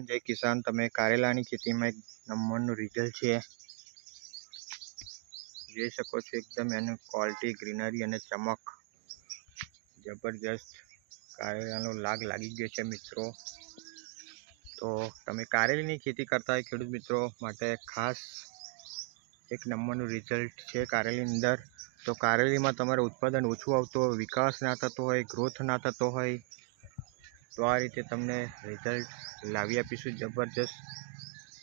जय किसान। तमे कारेलानी खेती में एक नंबर रिजल्ट है જોઈ શકો છો। एकदम એનું ક્વોલિટી ગ્રીનરી અને ચમક જબરજસ્ત કારેલાનો લાગ લાગી ગયો છે મિત્રો। તો તમે કારેલીની ખેતી કરતા હોય ખેડૂત મિત્રો માટે ખાસ એક નંબરનું રિઝલ્ટ છે કારેલીની અંદર। તો કારેલીમાં તમારે ઉત્પાદન ઓછું આવતું હોય, વિકાસ ના થતો હોય, ગ્રોથ ના થતો હોય, તો આ રીતે તમને રિઝલ્ટ લાવી આપીશું જબરજસ્ત।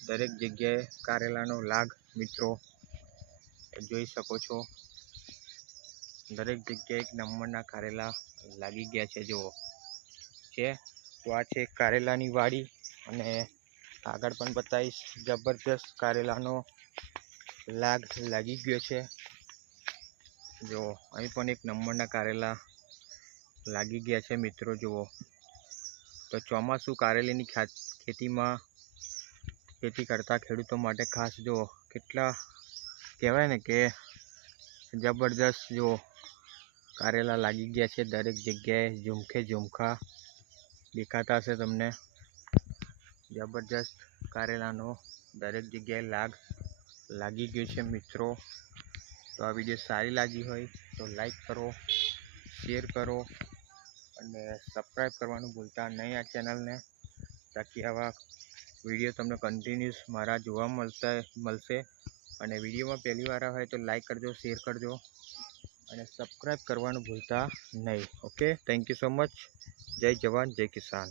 દરેક જગ્યાએ કારેલાનો લાગ મિત્રો જોઈ શકો છો। દરેક જગ્યાએ એક નંબરના કારેલા લાગી ગયા છે જુઓ છે। તો આ છે કારેલાની વાડી અને આગળ પણ બતાવીશ। જબરજસ્ત કારેલાનો લાગ લાગી ગયો છે જો અહીં પણ એક નંબરના કારેલા લાગી ગયા છે મિત્રો જુઓ। તો ચોમાસું કારેલીની ખેતીમાં ખેતી કરતા ખેડૂતો માટે ખાસ જુઓ કેટલા કહેવાય ને કે જબરજસ્ત જો કારેલા લાગી ગયા છે। દરેક જગ્યાએ ઝુમખે ઝુમખા દેખાતા હશે તમને। જબરજસ્ત કારેલાનો દરેક જગ્યાએ લાગ લાગી ગયો છે મિત્રો। તો આ વિડીયો સારી લાગી હોય તો લાઈક કરો, શેર કરો અને સબસ્ક્રાઈબ કરવાનું ભૂલતા નહીં આ ચેનલને, તાકી આવા વિડીયો તમને કન્ટિન્યુઅસ મારા જોવા મળશે। અને વિડીયોમાં પહેલી વાર હોય તો લાઈક કરજો, શેર કરજો અને સબસ્ક્રાઈબ કરવાનું ભૂલતા નહીં। Okay, thank you so much. જય જવાન, જય કિસાન।